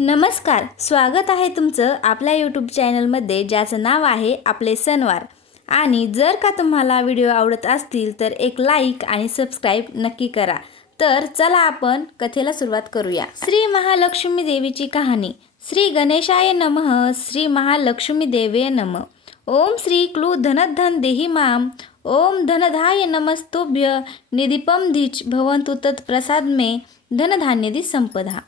नमस्कार, स्वागत आहे तुमचं आपल्या यूट्यूब चॅनलमध्ये ज्याचं नाव आहे आपले सणवार। आणि जर का तुम्हाला व्हिडिओ आवडत असतील तर एक लाईक आणि सबस्क्राईब नक्की करा। तर चला आपण कथेला सुरुवात करूया। श्री महालक्ष्मी देवीची कहाणी। श्री गणेशाय नमः, श्री महालक्ष्मी देवे नमः। ओम श्री क्लू धनधन देहि माम, ओम धनधाय नमस्तुभ्य निदीपम धीच भवन्तु तत्प्रसाद मे धनधान्यदी संपदा।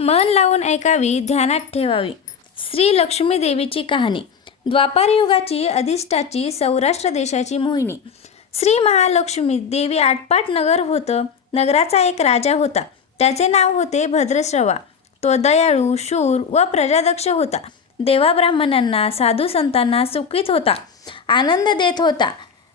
मन लावून ऐकावी, ध्यानात ठेवावी। श्री लक्ष्मी देवीची कहाणी। द्वापार युगाची अधिष्ठाची सौराष्ट्र देशाची मोहिनी श्री महालक्ष्मी देवी आटपाट नगर होतं। नगराचा एक राजा होता, त्याचे नाव होते भद्रश्रवा। तो दयाळू, शूर व प्रजादक्ष होता। देवा ब्राह्मणांना, साधू संतांना सुखीत होता, आनंद देत होता।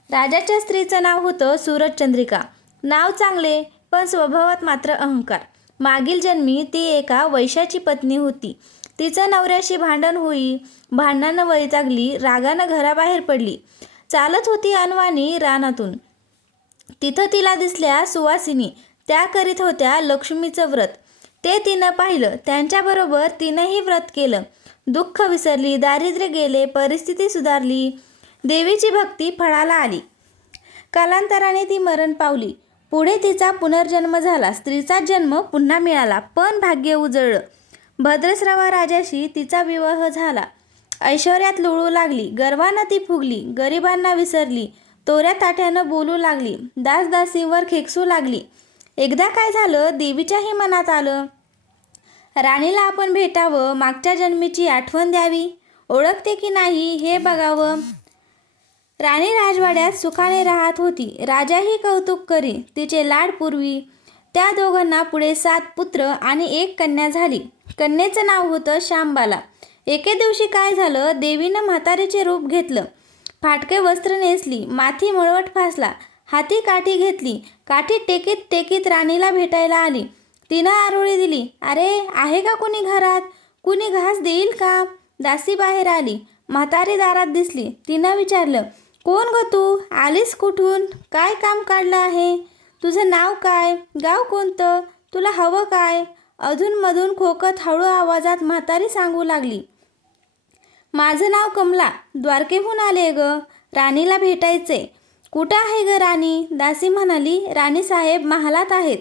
राजाच्या स्त्रीचं नाव होतं सूरजचंद्रिका। नाव चांगले, पण स्वभावात मात्र अहंकार। मागील जन्मी ती एका वैश्याची पत्नी होती। तिचं नवऱ्याशी भांडण होई, भांडणानं वैतागली, रागानं घराबाहेर पडली। चालत होती अनवाणी रानातून, तिथं तिला दिसल्या सुवासिनी। त्या करीत होत्या लक्ष्मीचं व्रत। ते तिनं पाहिलं, त्यांच्याबरोबर तिनंही व्रत केलं। दुःख विसरली, दारिद्र्य गेले, परिस्थिती सुधारली, देवीची भक्ती फळाला आली। कालांतराने ती मरण पावली। पुढे तिचा पुनर्जन्म झाला, स्त्रीचा जन्म पुन्हा मिळाला, पण भाग्य उजळलं। भद्रश्रवा राजाशी तिचा विवाह झाला। ऐश्वर्यात लोळू लागली, गर्वानं ती फुगली, गरिबांना विसरली, तोऱ्या ताट्यानं बोलू लागली, दासदासींवर खेकसू लागली। एकदा काय झालं, देवीच्याही मनात आलं, राणीला आपण भेटावं, मागच्या जन्मीची आठवण द्यावी, ओळखते की नाही हे बघावं। राणी राजवाड्यात सुखाने राहत होती। राजाही कौतुक करी, तिचे लाड पुरवी। त्या दोघांना पुढे 7 पुत्र आणि 1 कन्या झाली। कन्येचं नाव होतं शांबाला। एके दिवशी काय झालं, देवीनं म्हातारीचे रूप घेतलं, फाटके वस्त्र नेसली, माथी मळवट फासला, हाती काठी घेतली, काठी टेकीत टेकीत राणीला भेटायला आली। तिनं आरोळी दिली, अरे आहे का कुणी घरात, कुणी घास देईल का? दासी बाहेर आली, म्हातारी दारात दिसली। तिनं विचारलं, कोण ग तू, आलीस कुठून, काय काम काढलं आहे, तुझं नाव काय, गाव कोणतं, तुला हवं काय? अधूनमधून खोकत हळू आवाजात म्हातारी सांगू लागली, माझं नाव कमला, द्वारकेहून आले ग, राणीला भेटायचे। कुठं आहे ग राणी? दासी म्हणाली, राणी साहेब महालात आहेत,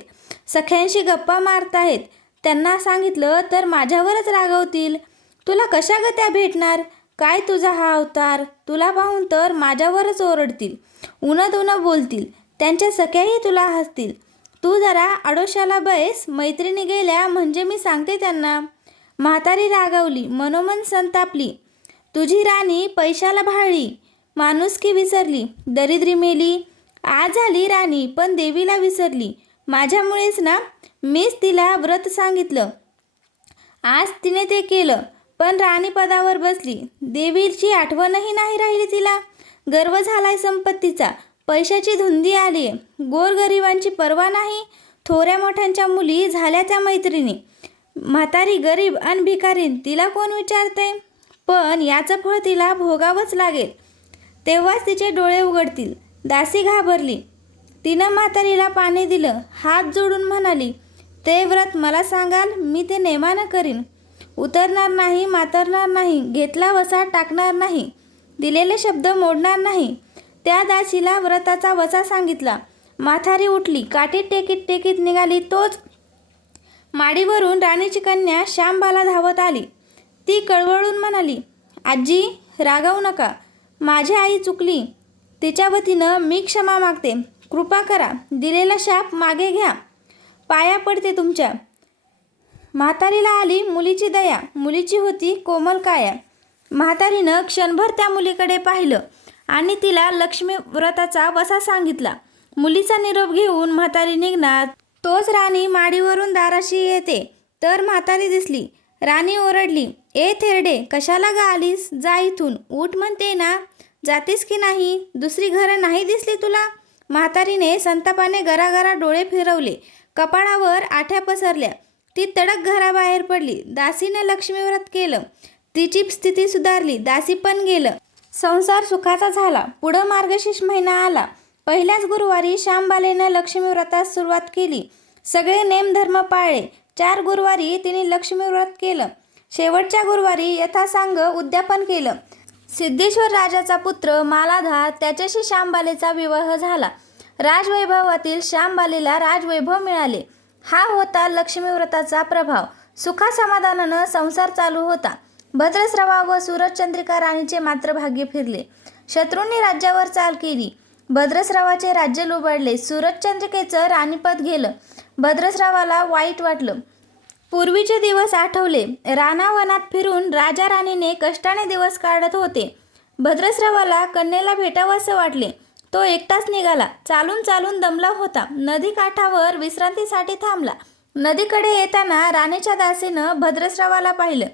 सख्यांशी गप्पा मारत आहेत, त्यांना सांगितलं तर माझ्यावरच रागवतील। तुला कशा ग त्या भेटणार, काय तुझा हा अवतार, तुला पाहून तर माझ्यावरच ओरडतील, उनत उनं बोलतील, त्यांच्या सख्याही तुला हसतील। तू जरा आडोशाला बैस, मैत्रिणी गेल्या म्हणजे मी सांगते त्यांना। म्हातारी रागावली, मनोमन संतापली, तुझी राणी पैशाला भाळली, माणुसकी विसरली, दरिद्री मेली। आज झाली राणी पण देवीला विसरली, माझ्यामुळेच ना, मीच तिला व्रत सांगितलं, आज तिने ते केलं, पण राणी पदावर बसली, देवीची आठवणही नाही राहिली तिला। गर्व झालाय संपत्तीचा, पैशाची धुंदी आली, गोरगरिबांची पर्वा नाही, थोऱ्या मोठ्यांच्या मुली झाल्या त्या मैत्रिणी। म्हातारी गरीब अन भिकारीन, तिला कोण विचारते, पण याचं फळ तिला भोगावंच लागेल, तेव्हाच तिचे डोळे उघडतील। दासी घाबरली, तिनं म्हातारीला पाणी दिलं, हात जोडून म्हणाली, ते व्रत मला सांगाल, मी ते नेमानं करीन, उतरणार नाही, मातरणार नाही, घेतला वसा टाकणार नाही, दिलेले शब्द मोडणार नाही। त्या दासीला व्रताचा वसा सांगितला। म्हातारी उठली, काठी टेकीत टेकीत निघाली, तोच माडीवरून राणीची कन्या शांबाला धावत आली। ती कळवळून म्हणाली, आजी रागावू नका, माझी आई चुकली, तिच्या वतीनं मी क्षमा मागते, कृपा करा, दिलेला शाप मागे घ्या, पाया पडते तुमच्या। म्हातारीला आली मुलीची दया, मुलीची होती कोमल काया। म्हातारीनं क्षणभर त्या मुलीकडे पाहिलं आणि तिला लक्ष्मी व्रताचा वसा सांगितला। मुलीचा निरोप घेऊन म्हातारी निघणार, तोच राणी माडीवरून दाराशी येते तर म्हातारी दिसली। राणी ओरडली, ए थेरडे, कशाला ग आलीस, जा इथून, उठ म्हणते ना, जातीस की नाही, दुसरी घरं नाही दिसली तुला? म्हातारीने संतापाने गरागरा डोळे फिरवले, कपाळावर आठ्या पसरल्या, ती तडक घराबाहेर पडली। दासीने लक्ष्मी व्रत केलं, तिची स्थिती सुधारली, दासी पण गेलं, संसार सुखाचा झाला। पुढं मार्गशीर्ष महिना आला, पहिल्याच गुरुवारी शांबालेनं लक्ष्मी व्रतास सुरुवात केली। सगळे नेमधर्म पाळले, 4 गुरुवारी तिने लक्ष्मी व्रत केलं. शेवटच्या गुरुवारी यथासांग उद्यापन केलं. सिद्धेश्वर राजाचा पुत्र मालाधार त्याच्याशी श्यामबालेचा विवाह झाला. राजवैभवातील श्यामबालेला राजवैभव मिळाले. हा होता लक्ष्मी व्रताचा प्रभाव. सुखासमाधानानं संसार चालू होता. भद्रस्रवा व सूरजचंद्रिका राणीचे मात्र भाग्य फिरले. शत्रूंनी राज्यावर चाल केली. भद्रस्रावाचे राज्य लुबाडले. सूरजचंद्रिकेचं राणीपद गेलं. भद्रस्रावाला वाईट वाटलं. पूर्वीचे दिवस आठवले. रानावनात फिरून राजा राणीने कष्टाने दिवस काढत होते. भद्रस्रावाला कन्येला भेटावंसं वाटले. तो एकटाच निघाला. चालून चालून दमला होता. नदी काठावर विश्रांतीसाठी थांबला. नदीकडे येताना राणीच्या दासीनं भद्रस्रावाला पाहिलं.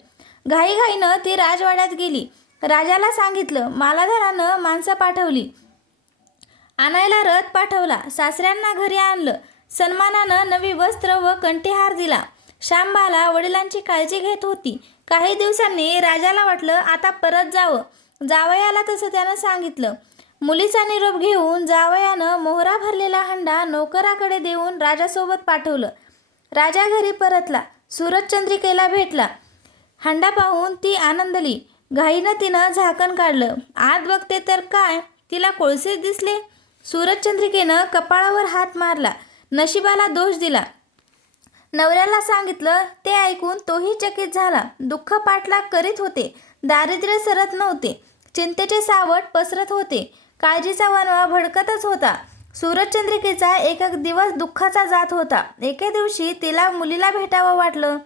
घाईघाईनं ती राजवाड्यात गेली. राजाला सांगितलं. मालाधारानं माणसं पाठवली. आणायला रथ पाठवला. सासऱ्यांना घरी आणलं. सन्मानानं नवी वस्त्र व कंठीहार दिला. श्यामबाला वडिलांची काळजी घेत होती. काही दिवसांनी राजाला वाटलं आता परत जावं. जावयाला तसं त्यानं सांगितलं. मुलीचा निरोप घेऊन जावयानं मोहरा भरलेला हंडा नोकराकडे देऊन राजासोबत पाठवलं. राजा घरी परतला. सूरजचंद्रिकेला भेटला. हंडा पाहून ती आनंदली. घाईनं तिनं झाकण काढलं. आत बघते तर काय, तिला कोळसे दिसले. सूरजचंद्रिकेनं कपाळावर हात मारला. नशिबाला दोष दिला. नवऱ्याला सांगितलं. ते ऐकून तोही चकित झाला. दुःख पाठलाग करीत होते. दारिद्र्य सरत नव्हते. चिंतेचे सावट पसरत होते. काळजीचा वणवा भडकतच होता. सूरजचंद्रिकेचा एक दिवस दुःखाचा जात होता. एके दिवशी तिला मुलीला भेटावं वाटलं.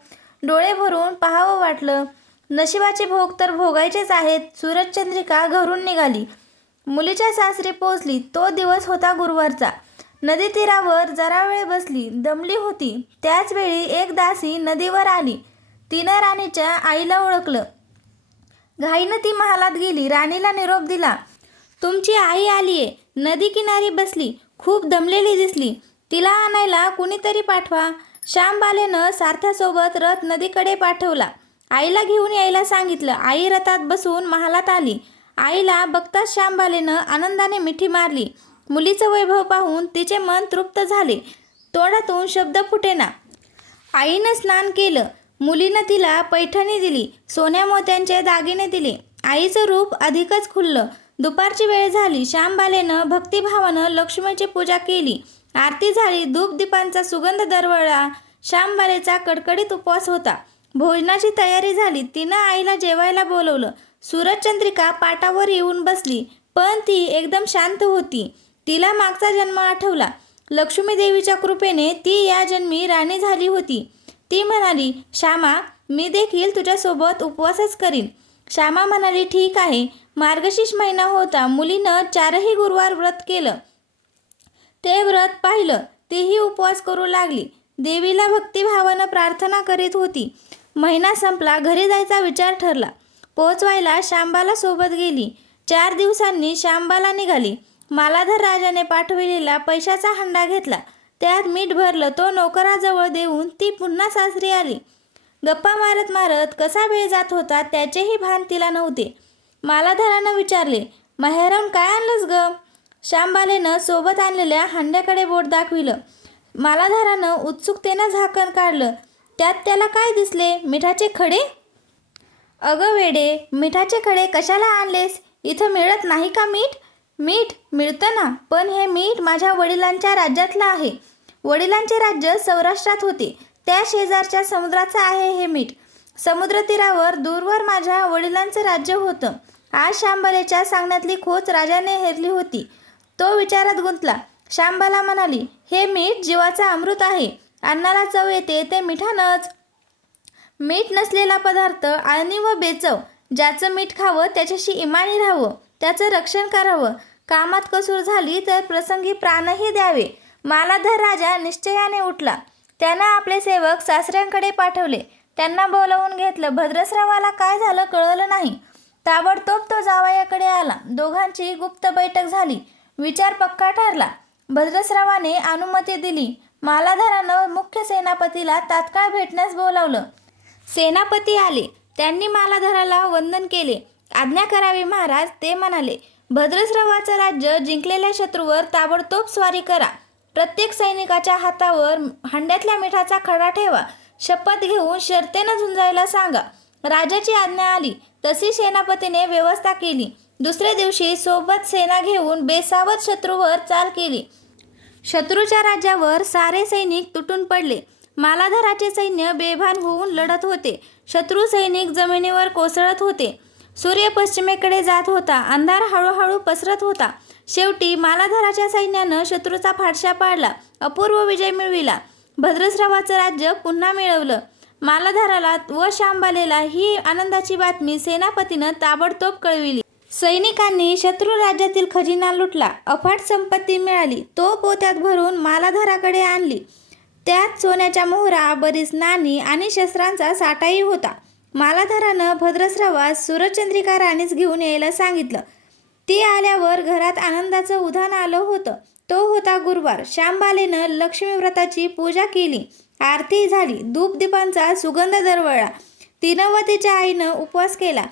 डोळे भरून पाहावं वाटलं. नशिबाचे भोग तर भोगायचेच आहेत. सूरजचंद्रिका घरून निघाली. मुलीच्या सासरी पोचली. तो दिवस होता गुरुवारचा. नदी तीरावर जरा वेळ बसली. दमली होती. त्याच वेळी एक दासी नदीवर आली. तिनं राणीच्या आईला ओळखलं. घाईनं ती महालात गेली. राणीला निरोप दिला. तुमची आई आलीये. नदी किनारी बसली. खूप दमलेली दिसली. तिला आणायला कुणीतरी पाठवा. श्यामबालेनं सारथ्यासोबत रथ नदीकडे पाठवला. आईला घेऊन यायला सांगितलं. आई रथात बसून महालात आली. आईला बघताच श्यामबालेनं आनंदाने मिठी मारली. मुलीचं वैभव पाहून तिचे मन तृप्त झाले. तोंडातून शब्द फुटेना. आईनं स्नान केलं. मुलीनं तिला पैठणी दिली. सोन्या मोत्यांचे दागिने दिले. आईचं रूप अधिकच खुललं. दुपारची वेळ झाली. श्यामबालेनं भक्तिभावानं लक्ष्मीची पूजा केली. आरती झाली. धूपदीपांचा सुगंध दरवळला. श्यामबालेचा कडकडीत उपवास होता. भोजनाची तयारी झाली. तिनं आईला जेवायला बोलवलं. सूरजचंद्रिका पाटावर येऊन बसली. पण ती एकदम शांत होती. तिला मागचा जन्म आठवला. लक्ष्मी देवीच्या कृपेने ती या जन्मी राणी झाली होती. ती म्हणाली, श्यामा, मी देखील तुझ्यासोबत उपवासच करीन. श्यामा म्हणाली, ठीक आहे. मार्गशीर्ष महिना होता. मुलीनं 4ही गुरुवार व्रत केलं. ते व्रत पाहिलं. तीही उपवास करू लागली. देवीला भक्तिभावानं प्रार्थना करीत होती. महिना संपला. घरी जायचा विचार ठरला. पोचवायला श्यामबाला सोबत गेली. 4 दिवसांनी श्यामबाला निघाली. मालाधार राजाने पाठविलेला पैशाचा हंडा घेतला. त्यात मीठ भरलं. तो नोकराजवळ देऊन ती पुन्हा सासरी आली. गप्पा मारत मारत कसा वेळ जात होता त्याचेही भान तिला नव्हते. मालाधारानं विचारले, माहेराहून काय आणलंस ग? श्यामबालेनं सोबत आणलेल्या हंड्याकडे बोट दाखविलं. मालाधारानं उत्सुकतेनं झाकण काढलं. त्यात त्याला काय दिसले? मिठाचे खडे. अगं वेडे, मिठाचे खडे कशाला आणलेस? इथं मिळत नाही का मीठ? मीठ मिळतं ना, पण हे मीठ माझ्या वडिलांच्या राज्यातलं आहे. वडिलांचे राज्य सौराष्ट्रात होते. त्या शेजारच्या समुद्राचं आहे हे मीठ. समुद्रतीरावर दूरवर माझ्या वडिलांचं राज्य होतं. आज श्यामबालेच्या सांगण्यातली खोच राजाने हेरली होती. तो विचारात गुंतला. श्यामबाला म्हणाली, हे मीठ जीवाचं अमृत आहे. अन्नाला चव येते ते मिठानंच. मीठ नसलेला पदार्थ आळणी व बेचव. ज्याचं मीठ खावं त्याच्याशी इमानी राहावं. त्याचं रक्षण करावं. कामात कसूर झाली तर प्रसंगी प्राणही द्यावे. मालाधार राजा निश्चयाने उठला. त्यानं आपले सेवक सासऱ्यांकडे पाठवले. त्यांना बोलावून घेतलं. भद्रस्रावाला काय झालं कळलं नाही. ताबडतोब तो जावयाकडे आला. दोघांची गुप्त बैठक झाली. विचार पक्का ठरला. भद्रस्रावाने अनुमती दिली. मालाधारानं मुख्य सेनापतीला तात्काळ भेटण्यास बोलावलं. सेनापती आले. त्यांनी मालाधाराला वंदन केले. आज्ञा करावी महाराज, ते म्हणाले. भद्रस्रावाचं राज्य जिंकलेल्या शत्रूवर ताबडतोब स्वारी करा. प्रत्येक सैनिकाच्या हातावर हंड्यातल्या मिठाचा खडा ठेवा. शपथ घेऊन शर्तेनं झुंजायला सांगा. राजाची आज्ञा आली तशी सेनापतीने व्यवस्था केली. दुसऱ्या दिवशी सोबत सेना घेऊन बेसावध शत्रूवर चाल केली. शत्रूच्या राज्यावर सारे सैनिक तुटून पडले. मालाधराचे सैन्य बेभान होऊन लढत होते. शत्रू सैनिक जमिनीवर कोसळत होते. सूर्य पश्चिमेकडे जात होता. अंधार हळूहळू पसरत होता. शेवटी मालाधराच्या सैन्यानं शत्रूचा फाटशा पाडला. अपूर्व विजय मिळविला. भद्रश्रवाचं राज्य पुन्हा मिळवलं. मालाधराला व शांबालेला ही आनंदाची बातमी सेनापतीनं ताबडतोब कळविली. सैनिकांनी शत्रू राज्यातील खजिना लुटला. अफाट संपत्ती मिळाली. तो पोत्यात भरून मालाधराकडे आणली. त्यात सोन्याच्या मोहरा, बरीच नाणी आणि शस्त्रांचा साठाही होता. मालाधरानं भद्रश्रवास सूरजचंद्रिका राणीस घेऊन यायला सांगितलं. ती आल्यावर घरात आनंदाचं उधाण आलं होतं. तो होता गुरुवार. शांबालेनं लक्ष्मी व्रताची पूजा केली. आरती झाली. धूपदीपांचा सुगंध दरवळला. तिनं व तिच्या आईनं उपवास केला.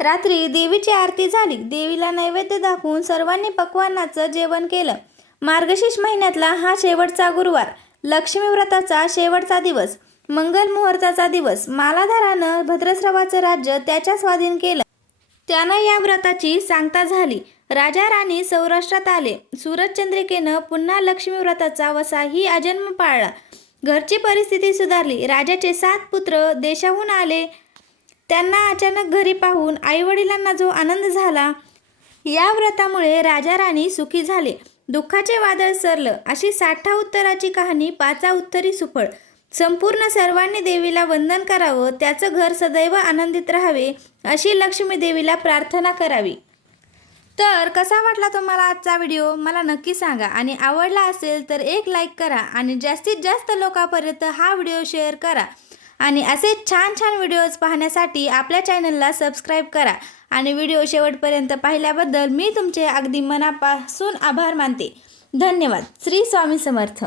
रात्री देवीची आरती झाली. देवीला नैवेद्य दाखवून सर्वांनी पक्वान्नाचं जेवण केलं. मार्गशीर्ष महिन्यातला हा शेवटचा गुरुवार, लक्ष्मी व्रताचा शेवटचा दिवस, मंगल मुहूर्ताचा दिवस. मालाधरानं भद्रश्रवाचं राज्य त्याच्या स्वाधीन केलं. त्यानं या व्रताची सांगता झाली. राजा राणी सौराष्ट्रात आले. सूरजचंद्रिकेनं पुन्हा लक्ष्मी व्रताचा वसाही आजन्म पाळला. घरची परिस्थिती सुधारली. राजाचे 7 पुत्र देशाहून आले. त्यांना अचानक घरी पाहून आईवडिलांना जो आनंद झाला, या व्रतामुळे राजा राणी सुखी झाले. दुःखाचे वादळ सरलं. अशी 60 उत्तराची कहाणी 5 उत्तरी सुफळ. संपूर्ण सर्वांनी देवीला वंदन करावं. त्याचं घर सदैव आनंदित राहावे अशी लक्ष्मी देवीला प्रार्थना करावी. तर कसा वाटला तुम्हाला आजचा व्हिडिओ मला नक्की सांगा. आणि आवडला असेल तर एक लाईक करा आणि जास्तीत जास्त लोकांपर्यंत हा व्हिडिओ शेअर करा. आणि असे छान छान व्हिडिओज पाहण्यासाठी आपल्या चॅनलला सबस्क्राईब करा. आणि व्हिडिओ शेवटपर्यंत पाहिल्याबद्दल मी तुमचे अगदी मनापासून आभार मानते. धन्यवाद. श्री स्वामी समर्थ.